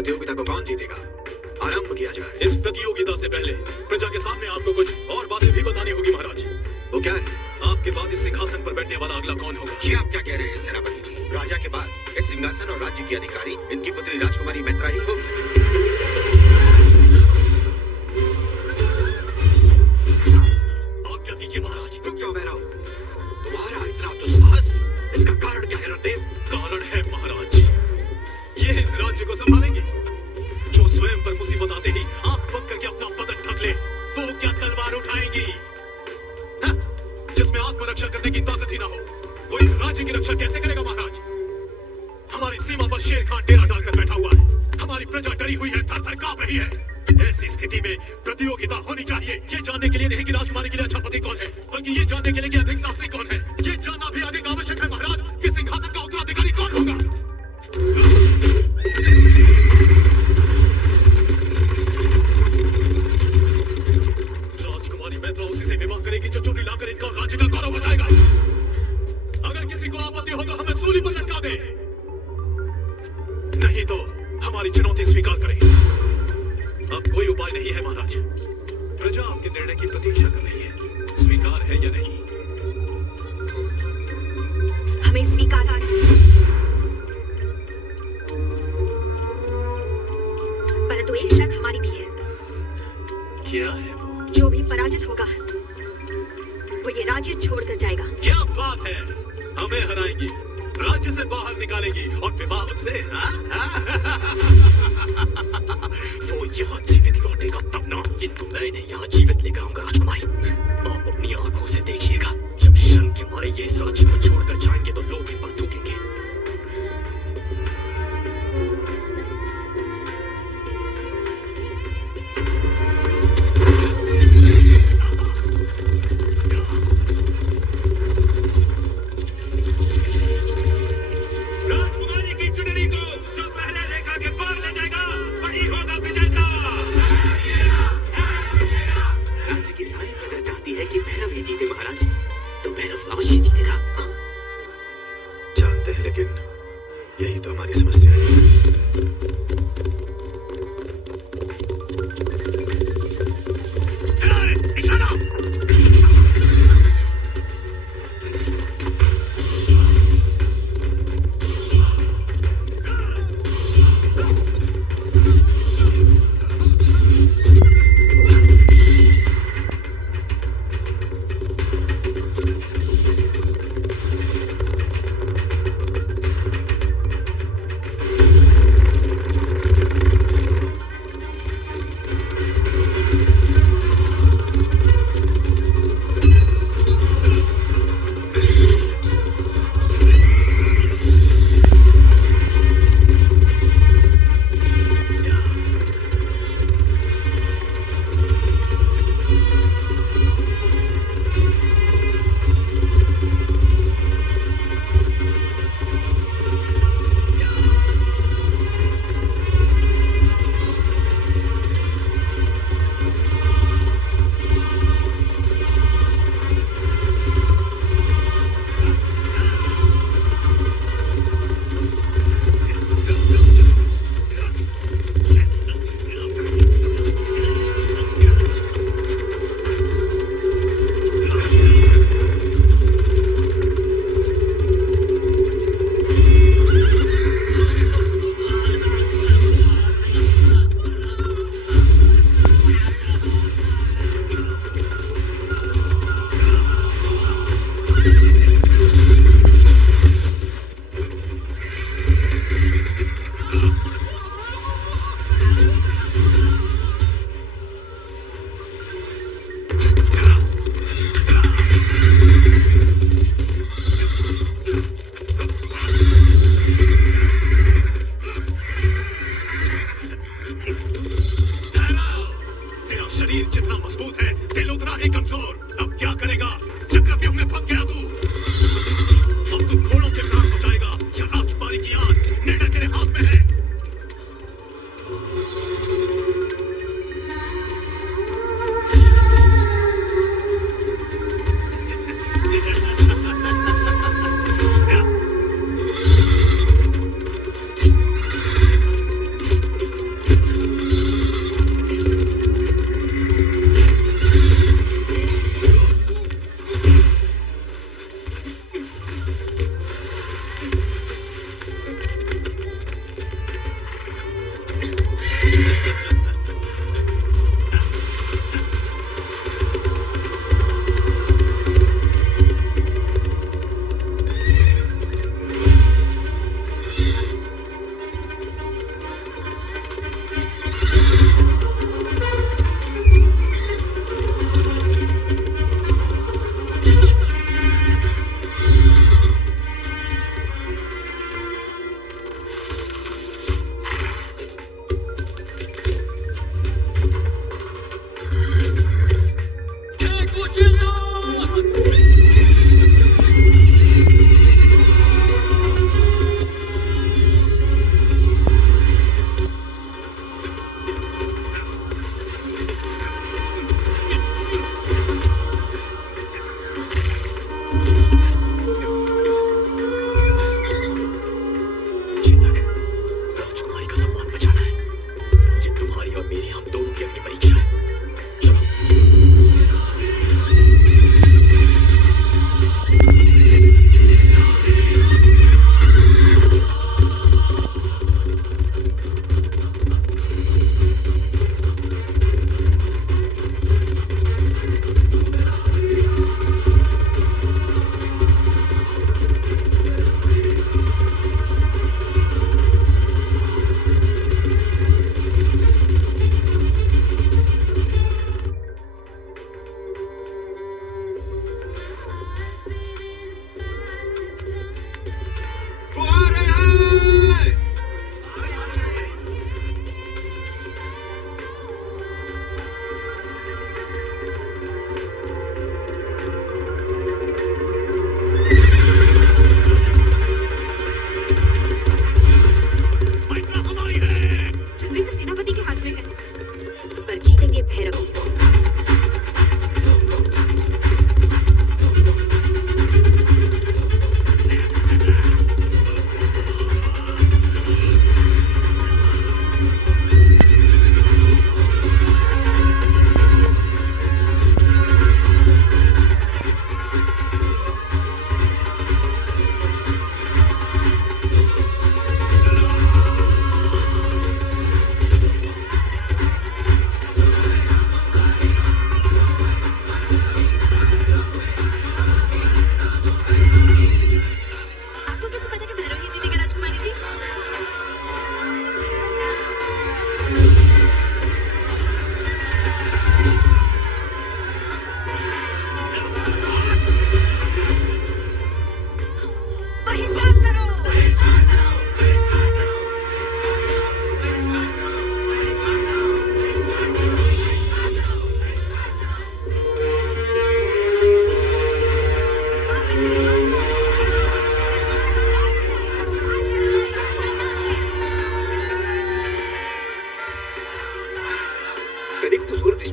प्रतियोगिता को कौन जीतेगा, आरंभ किया जाए। इस प्रतियोगिता से पहले प्रजा के सामने आपको कुछ और बातें भी बतानी होगी महाराज। वो क्या है? आपके बाद इस सिंहासन पर बैठने वाला अगला कौन होगा? ये आप क्या कह रहे हैं सेनापति जी? राजा के बाद इस सिंहासन और राज्य की अधिकारी इनकी पुत्री राजकुमारी मैत्रा ही होगी। आज्ञा दीजिए महाराज। रुक जाओ भैरव, तुम्हारा इतना दुस्साहस, इसका कारण क्या है रणदेव? कारण है महाराज, ये इस राज्य को संभालेंगे जो स्वयं पर मुसीबत आते ही आंख बंद करके अपना बदन ढक ले। वो क्या तलवार उठाएंगी? हाँ? जिसमें आत्मरक्षा करने की ताकत ही ना हो, वो इस राज्य की रक्षा कैसे करेगा महाराज? हमारी सीमा पर शेर खान डेरा डालकर बैठा हुआ है, हमारी प्रजा डरी हुई है, थर-थर कांप रही है। ऐसी स्थिति में प्रतियोगिता होनी चाहिए, ये जानने के लिए नहीं कि राजकुमारी के लिए अच्छा पति कौन है, बल्कि ये जानने के लिए कि अधिक साहसी कौन है। ये जानना भी अधिक आवश्यक है महाराज कि सिंहासन का उत्तराधिकारी कौन होगा। राजकुमारी मैत्रा उसी से विवाह करेगी जो चुनरी लाकर इनका और राज्य का गौरव बचाएगा। अगर किसी को आपत्ति हो तो हमें सूली पर लटका दे, नहीं तो हमारी चुनौती स्वीकार करें। अब कोई उपाय नहीं है महाराज, प्रजा आपके निर्णय की प्रतीक्षा कर रही है। स्वीकार है या नहीं? हमें स्वीकार है, परंतु एक शर्त हमारी भी है। क्या है वो? जो भी पराजित होगा वो ये राज्य छोड़कर जाएगा। क्या बात है, हमें हराएंगी, राज्य से बाहर निकालेगी और विवाह से वो यहाँ जीवित लौटेगा तब ना। किंतु मैं इन्हें यहाँ जीवित लेकर आऊंगा राजकुमारी। आप अपनी आंखों से देखिएगा, जब शर्म के मारे ये इस राज्य को छोड़कर जाएंगे तो लोग इन पर थूकेंगे। जानते हैं, लेकिन यही तो हमारी समस्या है।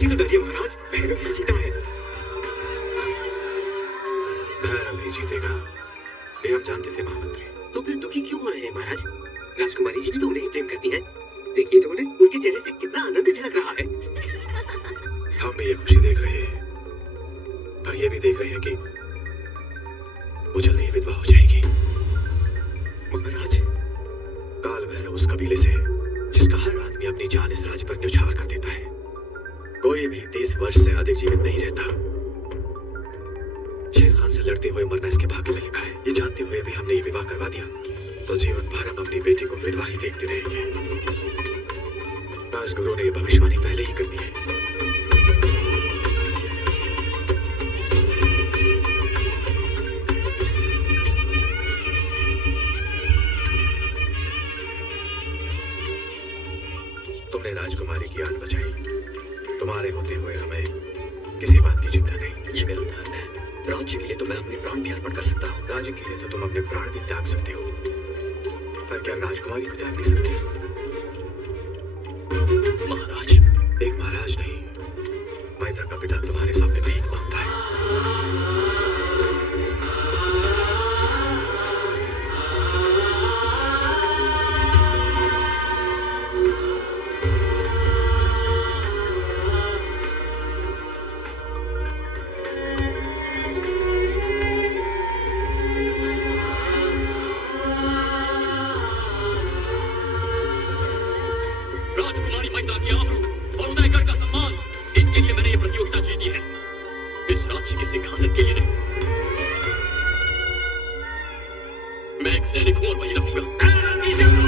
तो डरिए महाराज, भैरव ही जीता है। भैरव ही जीतेगा, ये हम जानते थे महामंत्री। तो फिर दुखी क्यों हो रहे हैं महाराज? राजकुमारी जी भी तो उन्हें ही प्रेम करती हैं। देखिए तो उन्हें, उनके चेहरे से कितना आनंद झलक रहा है। हम भी ये खुशी देख रहे हैं, पर ये भी देख रहे हैं कि वो जल्दी ही विधवा हो जाएगी। महाराज, काल भैरव उस कबीले से है जिसका हर आदमी अपनी जान इस राज्य पर न्यौछावर कर देता है। कोई भी 30 वर्ष से अधिक जीवित नहीं रहता। शेर खान से लड़ते हुए मरना इसके भाग्य में लिखा है। ये जानते हुए भी हमने ये विवाह करवा दिया तो जीवन भर हम अपनी बेटी को विधवा ही देखते रहेंगे। राजगुरु ने ये भविष्यवाणी पहले ही कर दी है। तुमने राजकुमारी की जान बचाई, तुम्हारे होते हुए हमें किसी बात की चिंता नहीं। ये मेरा धर्म है। राज्य के लिए तो मैं अपने प्राण भी अर्पण कर सकता हूँ। राज्य के लिए तो तुम अपने प्राण भी त्याग सकते हो, पर क्या राजकुमारी को त्याग नहीं सकते? महाराज, एक महाराज नहीं, मैत्र का पिता तुम्हारे सामने भीख मांगता है। राजकुमारी मैत्रा की आबरू और उदयगढ़ का सम्मान, इनके लिए मैंने ये प्रतियोगिता जीती है, इस राज्य के सिंहासन के लिए नहीं। मैं एक सैनिक हूं और वही रहूंगा।